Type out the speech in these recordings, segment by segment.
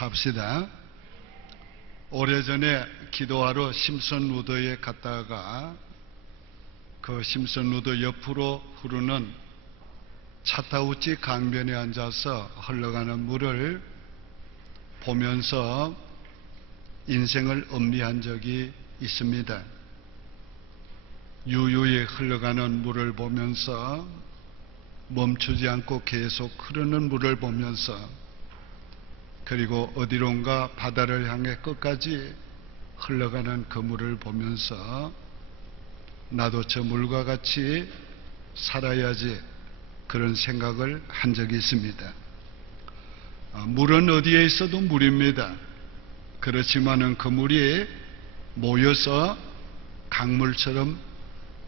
삽시다. 오래전에 기도하러 심슨 우더에 갔다가 그 심슨 우더 옆으로 흐르는 차타우치 강변에 앉아서 흘러가는 물을 보면서 인생을 음미한 적이 있습니다. 유유히 흘러가는 물을 보면서 멈추지 않고 계속 흐르는 물을 보면서 그리고 어디론가 바다를 향해 끝까지 흘러가는 그 물을 보면서 나도 저 물과 같이 살아야지 그런 생각을 한 적이 있습니다. 물은 어디에 있어도 물입니다. 그렇지만은 그 물이 모여서 강물처럼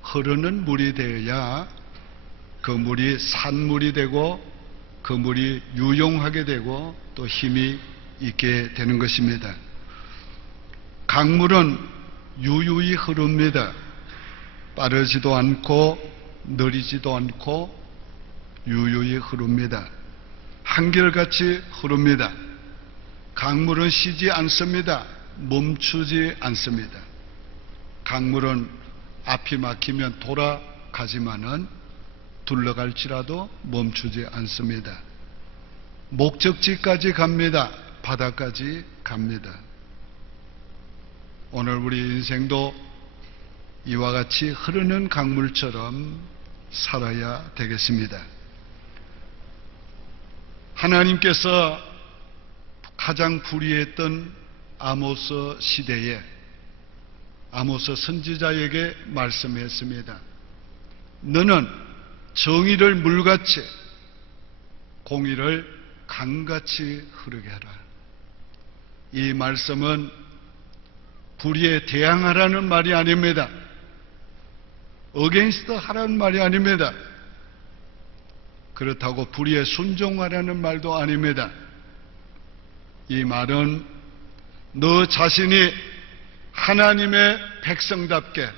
흐르는 물이 되어야 그 물이 산물이 되고 그 물이 유용하게 되고 또 힘이 있게 되는 것입니다. 강물은 유유히 흐릅니다. 빠르지도 않고 느리지도 않고 유유히 흐릅니다. 한결같이 흐릅니다. 강물은 쉬지 않습니다. 멈추지 않습니다. 강물은 앞이 막히면 돌아가지만은 둘러갈지라도 멈추지 않습니다. 목적지까지 갑니다. 바다까지 갑니다. 오늘 우리 인생도 이와 같이 흐르는 강물처럼 살아야 되겠습니다. 하나님께서 가장 불의했던 아모스 시대에 아모스 선지자에게 말씀했습니다. 너는 정의를 물같이 공의를 강같이 흐르게 하라. 이 말씀은 불의에 대항하라는 말이 아닙니다. 어게인스트 하라는 말이 아닙니다. 그렇다고 불의에 순종하라는 말도 아닙니다. 이 말은 너 자신이 하나님의 백성답게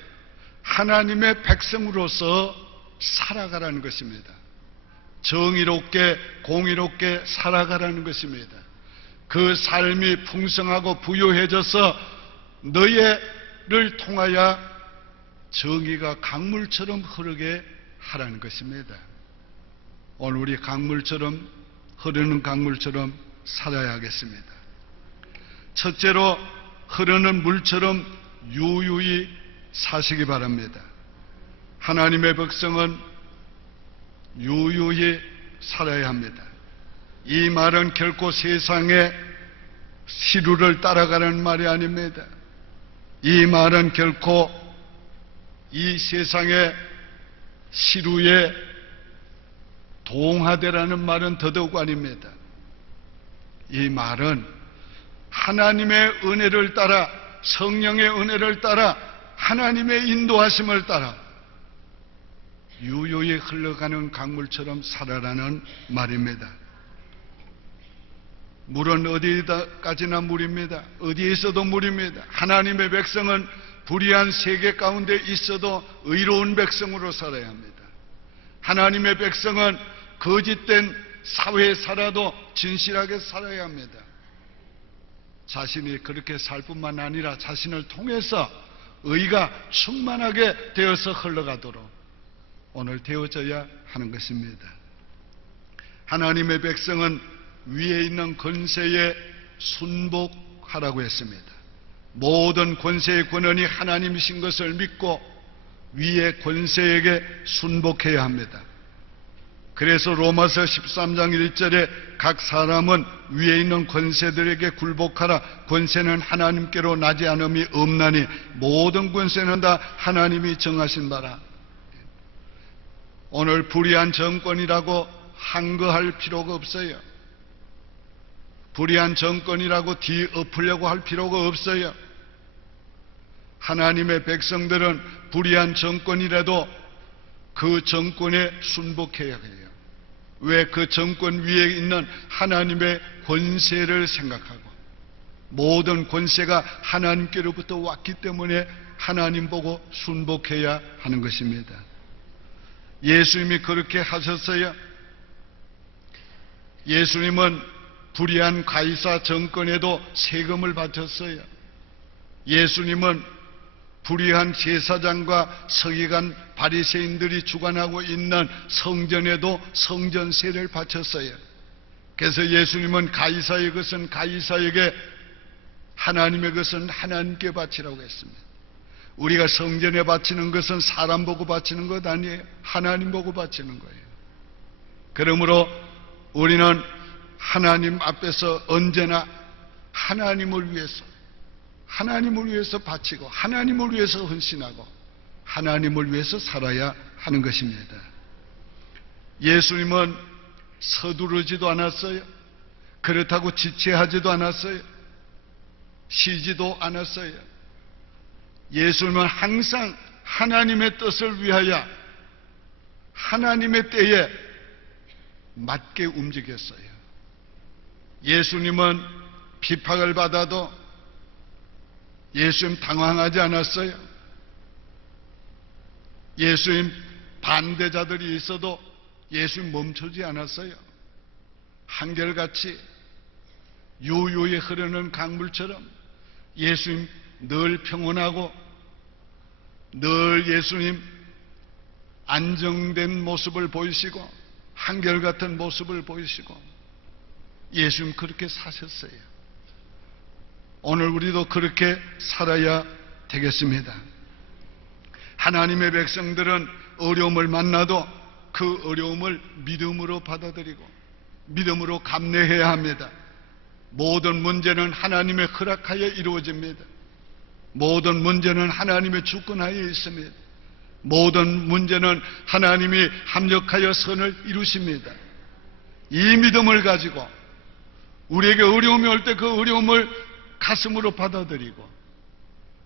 하나님의 백성으로서 살아가라는 것입니다. 정의롭게 공의롭게 살아가라는 것입니다. 그 삶이 풍성하고 부유해져서 너희를 통하여 정의가 강물처럼 흐르게 하라는 것입니다. 오늘 우리 강물처럼 흐르는 강물처럼 살아야 하겠습니다. 첫째로 흐르는 물처럼 유유히 사시기 바랍니다. 하나님의 백성은 유유히 살아야 합니다. 이 말은 결코 세상의 시류를 따라가는 말이 아닙니다. 이 말은 결코 이 세상의 시류에 동하되라는 말은 더더욱 아닙니다. 이 말은 하나님의 은혜를 따라 성령의 은혜를 따라 하나님의 인도하심을 따라 유유히 흘러가는 강물처럼 살아라는 말입니다. 물은 어디까지나 물입니다. 어디에 있어도 물입니다. 하나님의 백성은 불의한 세계 가운데 있어도 의로운 백성으로 살아야 합니다. 하나님의 백성은 거짓된 사회에 살아도 진실하게 살아야 합니다. 자신이 그렇게 살 뿐만 아니라 자신을 통해서 의가 충만하게 되어서 흘러가도록 오늘 되어져야 하는 것입니다. 하나님의 백성은 위에 있는 권세에 순복하라고 했습니다. 모든 권세의 권한이 하나님이신 것을 믿고 위의 권세에게 순복해야 합니다. 그래서 로마서 13장 1절에 각 사람은 위에 있는 권세들에게 굴복하라. 권세는 하나님께로 나지 않음이 없나니 모든 권세는 다 하나님이 정하신 바라. 오늘 불의한 정권이라고 항거할 필요가 없어요. 불의한 정권이라고 뒤엎으려고 할 필요가 없어요. 하나님의 백성들은 불의한 정권이라도 그 정권에 순복해야 해요. 왜? 그 정권 위에 있는 하나님의 권세를 생각하고 모든 권세가 하나님께로부터 왔기 때문에 하나님 보고 순복해야 하는 것입니다. 예수님이 그렇게 하셨어요. 예수님은 불의한 가이사 정권에도 세금을 바쳤어요. 예수님은 불의한 제사장과 서기관 바리새인들이 주관하고 있는 성전에도 성전세를 바쳤어요. 그래서 예수님은 가이사의 것은 가이사에게, 하나님의 것은 하나님께 바치라고 했습니다. 우리가 성전에 바치는 것은 사람 보고 바치는 것 아니에요. 하나님 보고 바치는 거예요. 그러므로 우리는 하나님 앞에서 언제나 하나님을 위해서 바치고 하나님을 위해서 헌신하고 하나님을 위해서 살아야 하는 것입니다. 예수님은 서두르지도 않았어요. 그렇다고 지체하지도 않았어요. 쉬지도 않았어요. 예수님은 항상 하나님의 뜻을 위하여 하나님의 때에 맞게 움직였어요. 예수님은 비판을 받아도 예수님 당황하지 않았어요. 예수님 반대자들이 있어도 예수님 멈추지 않았어요. 한결같이 유유히 흐르는 강물처럼 예수님 늘 평온하고 늘 예수님 안정된 모습을 보이시고 한결같은 모습을 보이시고 예수님 그렇게 사셨어요. 오늘 우리도 그렇게 살아야 되겠습니다. 하나님의 백성들은 어려움을 만나도 그 어려움을 믿음으로 받아들이고 믿음으로 감내해야 합니다. 모든 문제는 하나님의 허락하에 이루어집니다. 모든 문제는 하나님의 주권하에 있습니다. 모든 문제는 하나님이 합력하여 선을 이루십니다. 이 믿음을 가지고 우리에게 어려움이 올 때 그 어려움을 가슴으로 받아들이고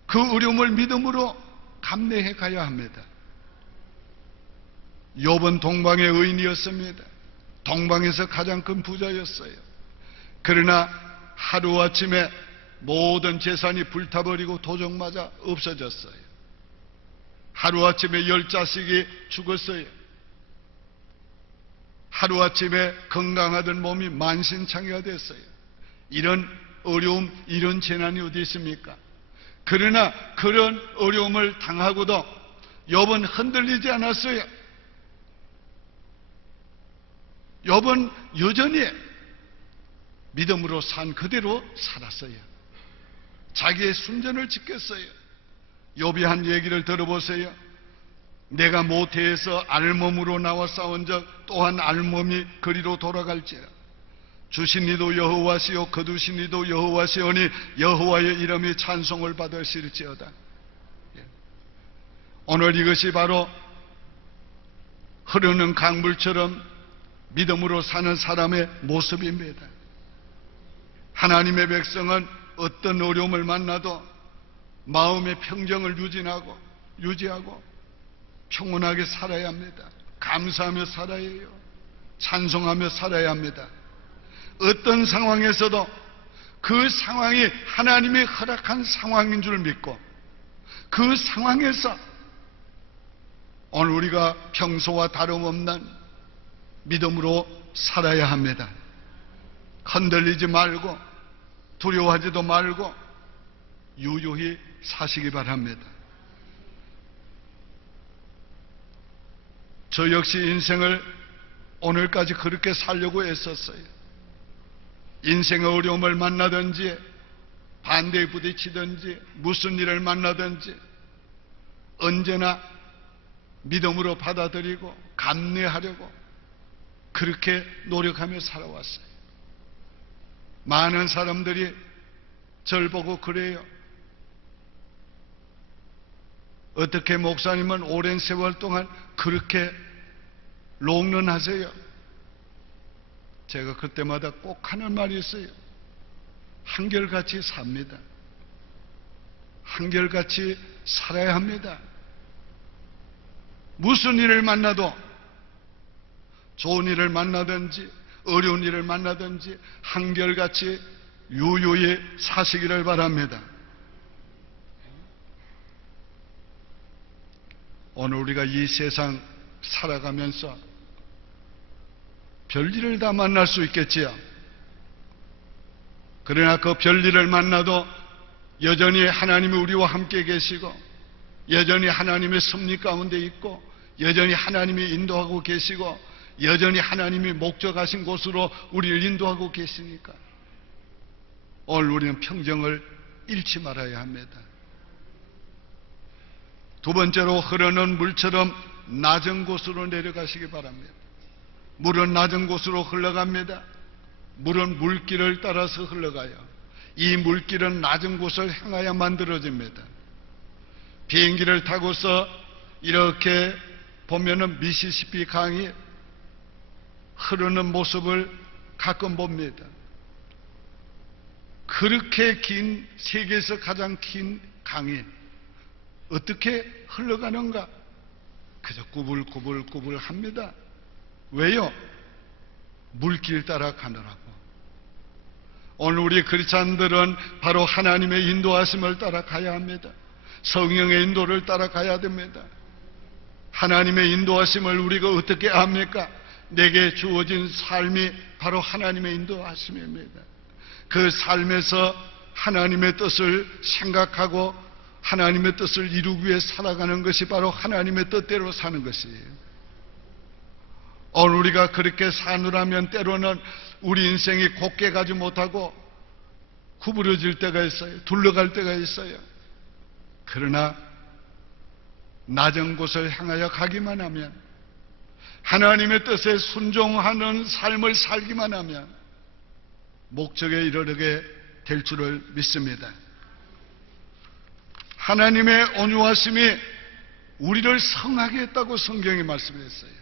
그 어려움을 믿음으로 감내해 가야 합니다. 욥은 동방의 의인이었습니다. 동방에서 가장 큰 부자였어요. 그러나 하루아침에 모든 재산이 불타버리고 도적맞아 없어졌어요. 하루아침에 10자식이 죽었어요. 하루아침에 건강하던 몸이 만신창이가 됐어요. 이런 어려움, 이런 재난이 어디 있습니까? 그러나 그런 어려움을 당하고도 욥은 흔들리지 않았어요. 욥은 여전히 믿음으로 산 그대로 살았어요. 자기의 순전을 지켰어요. 욥이 한 얘기를 들어보세요. 내가 모태에서 알몸으로 나와 싸운 적 또한 알몸이 그리로 돌아갈지라. 주신 이도 여호와시요 거두신 이도 여호와시오니 여호와의 이름이 찬송을 받으실지어다. 오늘 이것이 바로 흐르는 강물처럼 믿음으로 사는 사람의 모습입니다. 하나님의 백성은 어떤 어려움을 만나도 마음의 평정을 유지하고 평온하게 살아야 합니다. 감사하며 살아야 해요. 찬송하며 살아야 합니다. 어떤 상황에서도 그 상황이 하나님이 허락한 상황인 줄 믿고 그 상황에서 오늘 우리가 평소와 다름없는 믿음으로 살아야 합니다. 흔들리지 말고 두려워하지도 말고 유유히 사시기 바랍니다. 저 역시 인생을 오늘까지 그렇게 살려고 애썼어요. 인생의 어려움을 만나든지 반대에 부딪히든지 무슨 일을 만나든지 언제나 믿음으로 받아들이고 감내하려고 그렇게 노력하며 살아왔어요. 많은 사람들이 절 보고 그래요. 어떻게 목사님은 오랜 세월 동안 그렇게 롱런하세요? 제가 그때마다 꼭 하는 말이 있어요. 한결같이 삽니다. 한결같이 살아야 합니다. 무슨 일을 만나도 좋은 일을 만나든지 어려운 일을 만나든지 한결같이 유유히 사시기를 바랍니다. 오늘 우리가 이 세상 살아가면서 별일을 다 만날 수 있겠지요. 그러나 그 별일을 만나도 여전히 하나님이 우리와 함께 계시고, 여전히 하나님의 섭리 가운데 있고, 여전히 하나님이 인도하고 계시고, 여전히 하나님이 목적하신 곳으로 우리를 인도하고 계시니까 오늘 우리는 평정을 잃지 말아야 합니다. 두 번째로, 흐르는 물처럼 낮은 곳으로 내려가시기 바랍니다. 물은 낮은 곳으로 흘러갑니다. 물은 물길을 따라서 흘러가요. 이 물길은 낮은 곳을 향하여 만들어집니다. 비행기를 타고서 이렇게 보면은 미시시피 강이 흐르는 모습을 가끔 봅니다. 그렇게 긴, 세계에서 가장 긴 강이 어떻게 흘러가는가? 그저 꾸불꾸불꾸불 합니다. 왜요? 물길 따라 가느라고. 오늘 우리 크리스찬들은 바로 하나님의 인도하심을 따라가야 합니다. 성령의 인도를 따라가야 됩니다. 하나님의 인도하심을 우리가 어떻게 압니까? 내게 주어진 삶이 바로 하나님의 인도하심입니다. 그 삶에서 하나님의 뜻을 생각하고 하나님의 뜻을 이루기 위해 살아가는 것이 바로 하나님의 뜻대로 사는 것이에요. 오늘 우리가 그렇게 사느라면 때로는 우리 인생이 곱게 가지 못하고 구부러질 때가 있어요. 둘러갈 때가 있어요. 그러나 낮은 곳을 향하여 가기만 하면, 하나님의 뜻에 순종하는 삶을 살기만 하면 목적에 이르게 될 줄을 믿습니다. 하나님의 온유하심이 우리를 성하게 했다고 성경이 말씀했어요.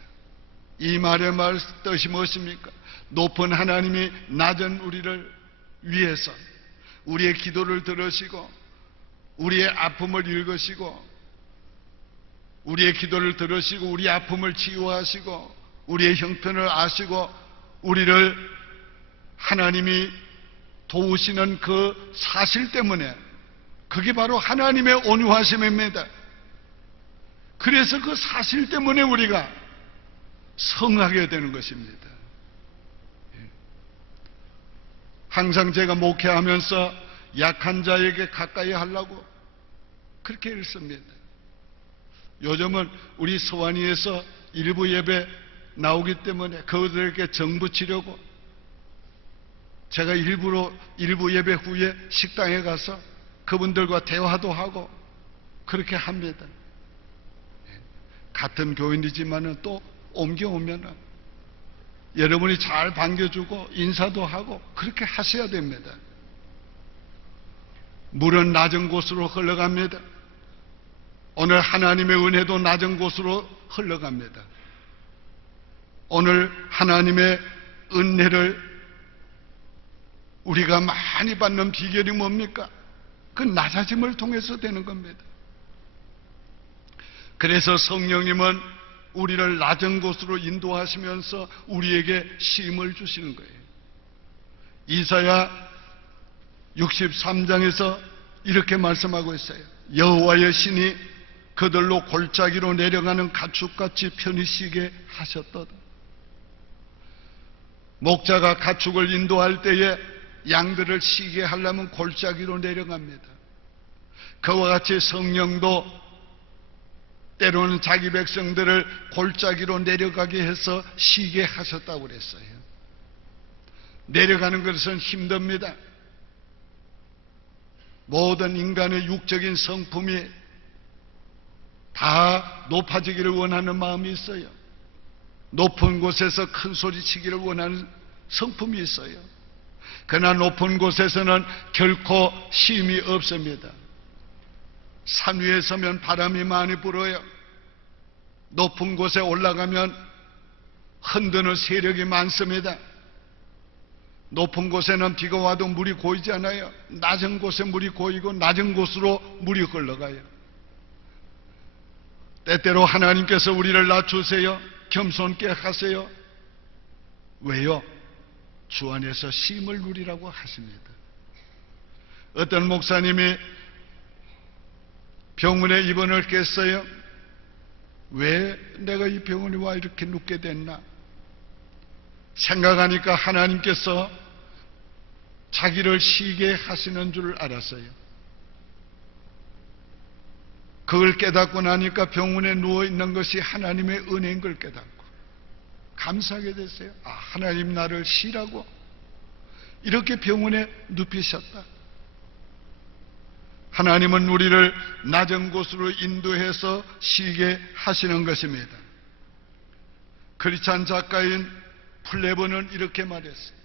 이 말의 뜻이 무엇입니까? 높은 하나님이 낮은 우리를 위해서 우리의 기도를 들으시고 우리의 아픔을 읽으시고 우리의 기도를 들으시고 우리의 아픔을 치유하시고 우리의 형편을 아시고 우리를 하나님이 도우시는 그 사실 때문에, 그게 바로 하나님의 온유하심입니다. 그래서 그 사실 때문에 우리가 성하게 되는 것입니다. 항상 제가 목회하면서 약한 자에게 가까이 하려고 그렇게 읽습니다. 요즘은 우리 서완이에서 일부 예배 나오기 때문에 그들에게 정부치려고 제가 일부러 일부 예배 후에 식당에 가서 그분들과 대화도 하고 그렇게 합니다. 같은 교인이지만은 또 옮겨오면은 여러분이 잘 반겨주고 인사도 하고 그렇게 하셔야 됩니다. 물은 낮은 곳으로 흘러갑니다. 오늘 하나님의 은혜도 낮은 곳으로 흘러갑니다. 오늘 하나님의 은혜를 우리가 많이 받는 비결이 뭡니까? 그 낮아짐을 통해서 되는 겁니다. 그래서 성령님은 우리를 낮은 곳으로 인도하시면서 우리에게 쉼을 주시는 거예요. 이사야 63장에서 이렇게 말씀하고 있어요. 여호와의 신이 그들로 골짜기로 내려가는 가축같이 편히 쉬게 하셨도다. 목자가 가축을 인도할 때에 양들을 쉬게 하려면 골짜기로 내려갑니다. 그와 같이 성령도 때로는 자기 백성들을 골짜기로 내려가게 해서 쉬게 하셨다고 그랬어요. 내려가는 것은 힘듭니다. 모든 인간의 육적인 성품이 다 높아지기를 원하는 마음이 있어요. 높은 곳에서 큰 소리 치기를 원하는 성품이 있어요. 그러나 높은 곳에서는 결코 쉼이 없습니다. 산 위에 서면 바람이 많이 불어요. 높은 곳에 올라가면 흔드는 세력이 많습니다. 높은 곳에는 비가 와도 물이 고이지 않아요. 낮은 곳에 물이 고이고 낮은 곳으로 물이 흘러가요. 때때로 하나님께서 우리를 낮추세요. 겸손케 하세요. 왜요? 주 안에서 쉼을 누리라고 하십니다. 어떤 목사님이 병원에 입원을 했어요. 왜 내가 이 병원에 와 이렇게 눕게 됐나? 생각하니까 하나님께서 자기를 쉬게 하시는 줄 알았어요. 그걸 깨닫고 나니까 병원에 누워있는 것이 하나님의 은혜인 걸 깨닫고 감사하게 됐어요. 아, 하나님 나를 쉬라고 이렇게 병원에 눕히셨다. 하나님은 우리를 낮은 곳으로 인도해서 쉬게 하시는 것입니다. 크리스찬 작가인 플레버는 이렇게 말했어요.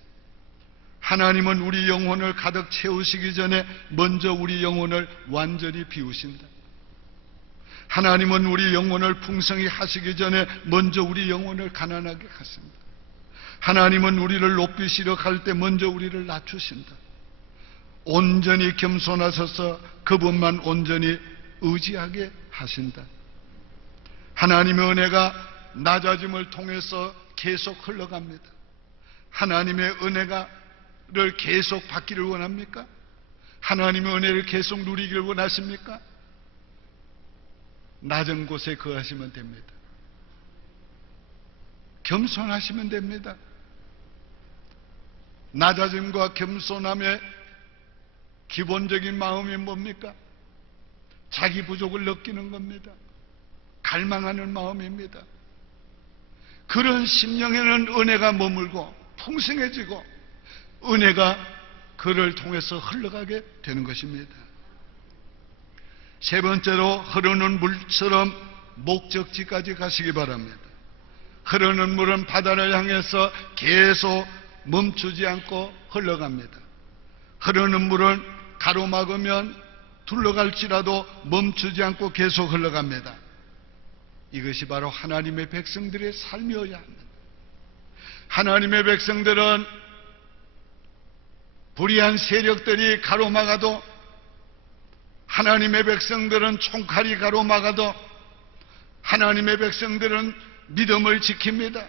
하나님은 우리 영혼을 가득 채우시기 전에 먼저 우리 영혼을 완전히 비우신다. 하나님은 우리 영혼을 풍성히 하시기 전에 먼저 우리 영혼을 가난하게 하신다. 하나님은 우리를 높이시려 할 때 먼저 우리를 낮추신다. 온전히 겸손하셔서 그분만 온전히 의지하게 하신다. 하나님의 은혜가 낮아짐을 통해서 계속 흘러갑니다. 하나님의 은혜를 계속 받기를 원합니까? 하나님의 은혜를 계속 누리기를 원하십니까? 낮은 곳에 거하시면 됩니다. 겸손하시면 됩니다. 낮아짐과 겸손함의 기본적인 마음이 뭡니까? 자기 부족을 느끼는 겁니다. 갈망하는 마음입니다. 그런 심령에는 은혜가 머물고 풍성해지고 은혜가 그를 통해서 흘러가게 되는 것입니다. 세 번째로 흐르는 물처럼 목적지까지 가시기 바랍니다. 흐르는 물은 바다를 향해서 계속 멈추지 않고 흘러갑니다. 흐르는 물은 가로막으면 둘러갈지라도 멈추지 않고 계속 흘러갑니다. 이것이 바로 하나님의 백성들의 삶이어야 합니다. 하나님의 백성들은 불의한 세력들이 가로막아도, 하나님의 백성들은 총칼이 가로막아도 하나님의 백성들은 믿음을 지킵니다.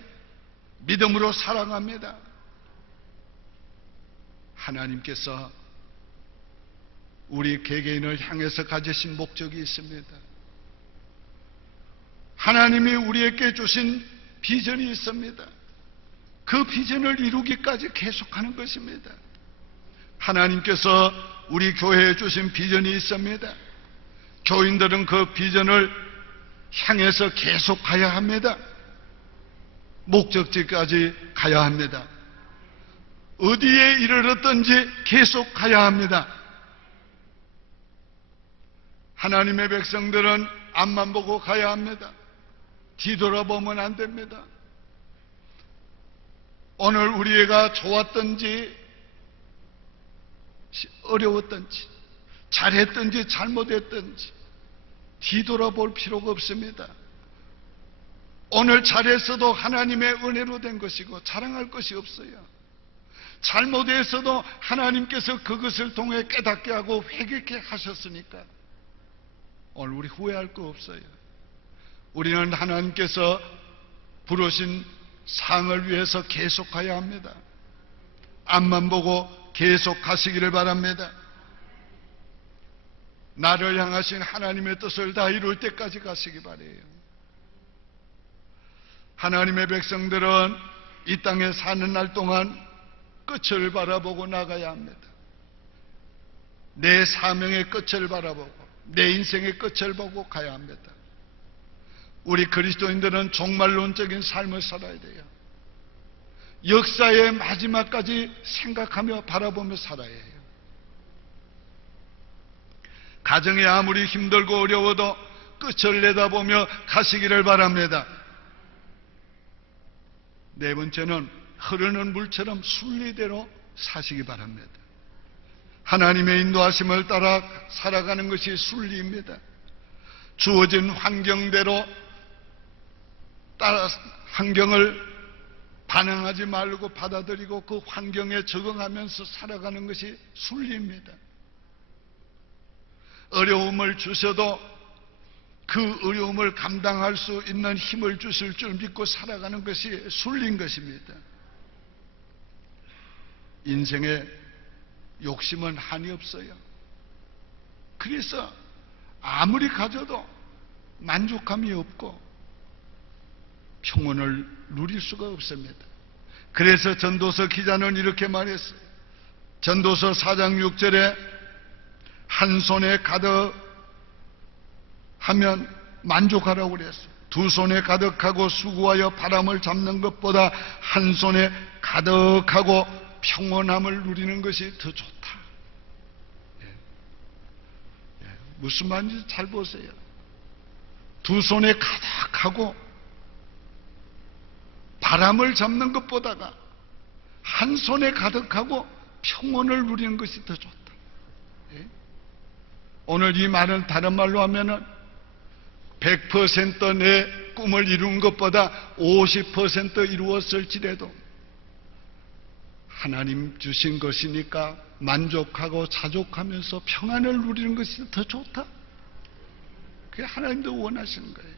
믿음으로 살아갑니다. 하나님께서 우리 개개인을 향해서 가지신 목적이 있습니다. 하나님이 우리에게 주신 비전이 있습니다. 그 비전을 이루기까지 계속하는 것입니다. 하나님께서 우리 교회에 주신 비전이 있습니다. 교인들은 그 비전을 향해서 계속 가야 합니다. 목적지까지 가야 합니다. 어디에 이르렀든지 계속 가야 합니다. 하나님의 백성들은 앞만 보고 가야 합니다. 뒤돌아보면 안 됩니다. 오늘 우리가 좋았든지 어려웠든지 잘했든지 잘못했든지 뒤돌아볼 필요가 없습니다. 오늘 잘했어도 하나님의 은혜로 된 것이고 자랑할 것이 없어요. 잘못했어도 하나님께서 그것을 통해 깨닫게 하고 회개케 하셨으니까 오늘 우리 후회할 거 없어요. 우리는 하나님께서 부르신 상을 위해서 계속 가야 합니다. 앞만 보고 계속 가시기를 바랍니다. 나를 향하신 하나님의 뜻을 다 이룰 때까지 가시기 바라요. 하나님의 백성들은 이 땅에 사는 날 동안 끝을 바라보고 나가야 합니다. 내 사명의 끝을 바라보고 내 인생의 끝을 보고 가야 합니다. 우리 그리스도인들은 종말론적인 삶을 살아야 돼요. 역사의 마지막까지 생각하며 바라보며 살아야 해요. 가정이 아무리 힘들고 어려워도 끝을 내다보며 가시기를 바랍니다. 네 번째는 흐르는 물처럼 순리대로 사시기 바랍니다. 하나님의 인도하심을 따라 살아가는 것이 순리입니다. 주어진 환경대로 따라 환경을 반항하지 말고 받아들이고 그 환경에 적응하면서 살아가는 것이 순리입니다. 어려움을 주셔도 그 어려움을 감당할 수 있는 힘을 주실 줄 믿고 살아가는 것이 순리인 것입니다. 인생에 욕심은 한이 없어요. 그래서 아무리 가져도 만족감이 없고 평온을 누릴 수가 없습니다. 그래서 전도서 기자는 이렇게 말했어요. 전도서 4장 6절에 한 손에 가득 하면 만족하라고 그랬어요. 두 손에 가득하고 수고하여 바람을 잡는 것보다 한 손에 가득하고 평온함을 누리는 것이 더 좋다. 무슨 말인지 잘 보세요. 두 손에 가득하고 바람을 잡는 것보다가 한 손에 가득하고 평온을 누리는 것이 더 좋다. 오늘 이 말은 다른 말로 하면은 100%내 꿈을 이룬 것보다 50% 이루었을지라도 하나님 주신 것이니까 만족하고 자족하면서 평안을 누리는 것이 더 좋다. 그게 하나님도 원하시는 거예요.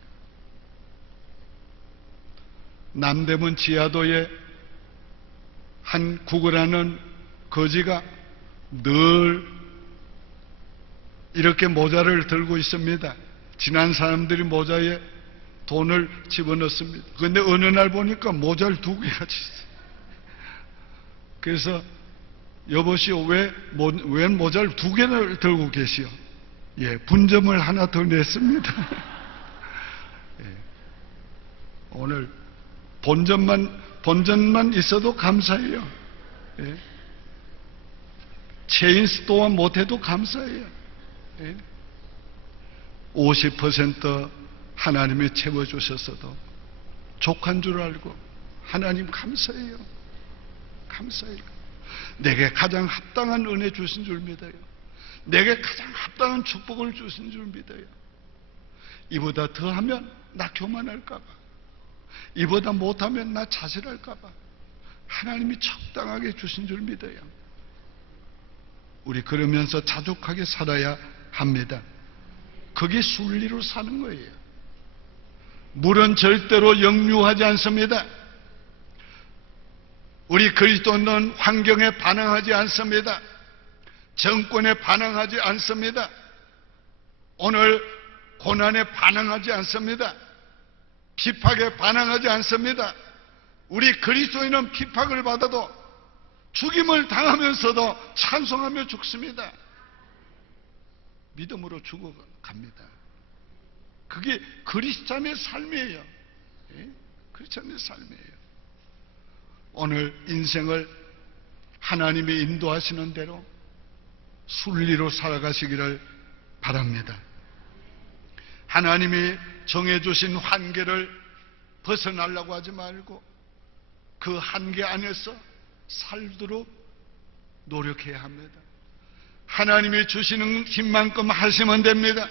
남대문 지하도에 한 구걸하는 거지가 늘 이렇게 모자를 들고 있습니다. 지난 사람들이 모자에 돈을 집어넣습니다. 그런데 어느 날 보니까 모자를 두 개가 있어요. 그래서 여보시오, 왜 모자를 두 개를 들고 계시오? 예, 분점을 하나 더 냈습니다. 예, 오늘 본전만 있어도 감사해요. 예, 체인 스토어 못해도 감사해요. 예, 50% 하나님이 채워주셨어도 족한 줄 알고 하나님 감사해요. 감사해요. 내게 가장 합당한 은혜 주신 줄 믿어요. 내게 가장 합당한 축복을 주신 줄 믿어요. 이보다 더하면 나 교만할까 봐, 이보다 못하면 나 자질할까 봐 하나님이 적당하게 주신 줄 믿어요. 우리 그러면서 자족하게 살아야 합니다. 그게 순리로 사는 거예요. 물은 절대로 역류하지 않습니다. 우리 그리스도는 환경에 반응하지 않습니다. 정권에 반응하지 않습니다. 오늘 고난에 반응하지 않습니다. 핍박에 반응하지 않습니다. 우리 그리스도인은 핍박을 받아도 죽임을 당하면서도 찬송하며 죽습니다. 믿음으로 죽어갑니다. 그게 그리스찬의 삶이에요. 예? 그리스찬의 삶이에요. 오늘 인생을 하나님이 인도하시는 대로 순리로 살아가시기를 바랍니다. 하나님이 정해주신 한계를 벗어나려고 하지 말고 그 한계 안에서 살도록 노력해야 합니다. 하나님이 주시는 힘만큼 하시면 됩니다.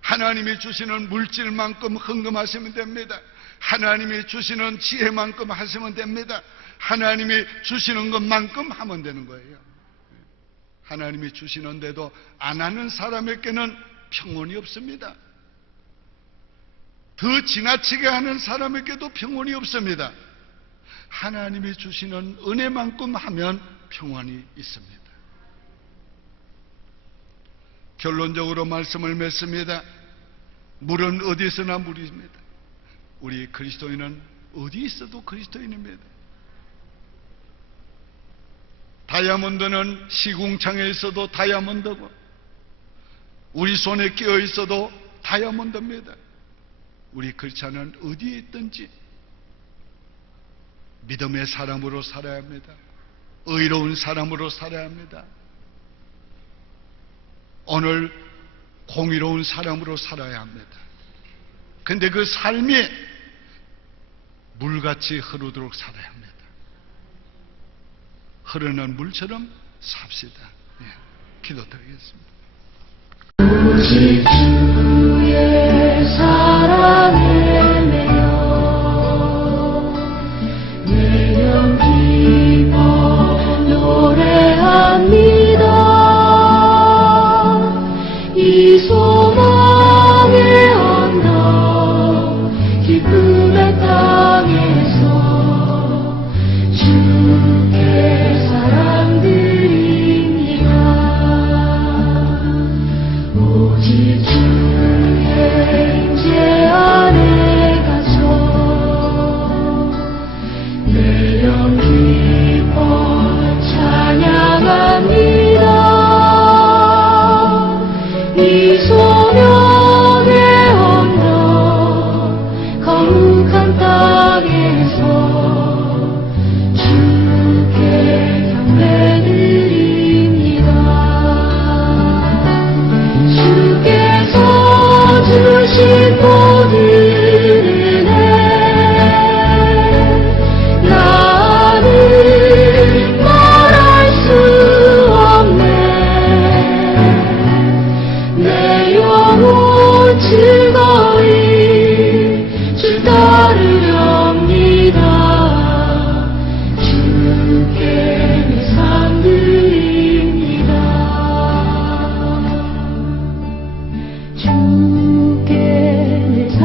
하나님이 주시는 물질만큼 헌금하시면 됩니다. 하나님이 주시는 지혜만큼 하시면 됩니다. 하나님이 주시는 것만큼 하면 되는 거예요. 하나님이 주시는데도 안 하는 사람에게는 평온이 없습니다. 더 지나치게 하는 사람에게도 평온이 없습니다. 하나님이 주시는 은혜만큼 하면 평안이 있습니다. 결론적으로 말씀을 맺습니다. 물은 어디서나 물입니다. 우리 그리스도인은 어디 있어도 그리스도인입니다. 다이아몬드는 시궁창에 있어도 다이아몬드고 우리 손에 끼어 있어도 다이아몬드입니다. 우리 크리스찬은 어디에 있든지 믿음의 사람으로 살아야 합니다. 의로운 사람으로 살아야 합니다. 오늘 공의로운 사람으로 살아야 합니다. 근데 그 삶이 물같이 흐르도록 살아야 합니다. 흐르는 물처럼 삽시다. 예, 기도드리겠습니다. 오직 주의 사랑에 매여 내 영 기뻐 노래합니다. 이 소망의 언덕 기쁨의 땅에서 주께 사랑 드립니다. 오직 주의 임재 안에 갇혀 내 영 기뻐 찬양합니다. 이 소명의 언덕 거룩한 땅에서 주께 경배드립니다. 주께서 주신 모든 은혜 나는 말할 수 없네. 내 영혼 즐거이 주 따르렵니다. 주께 상드립니다. 주께 상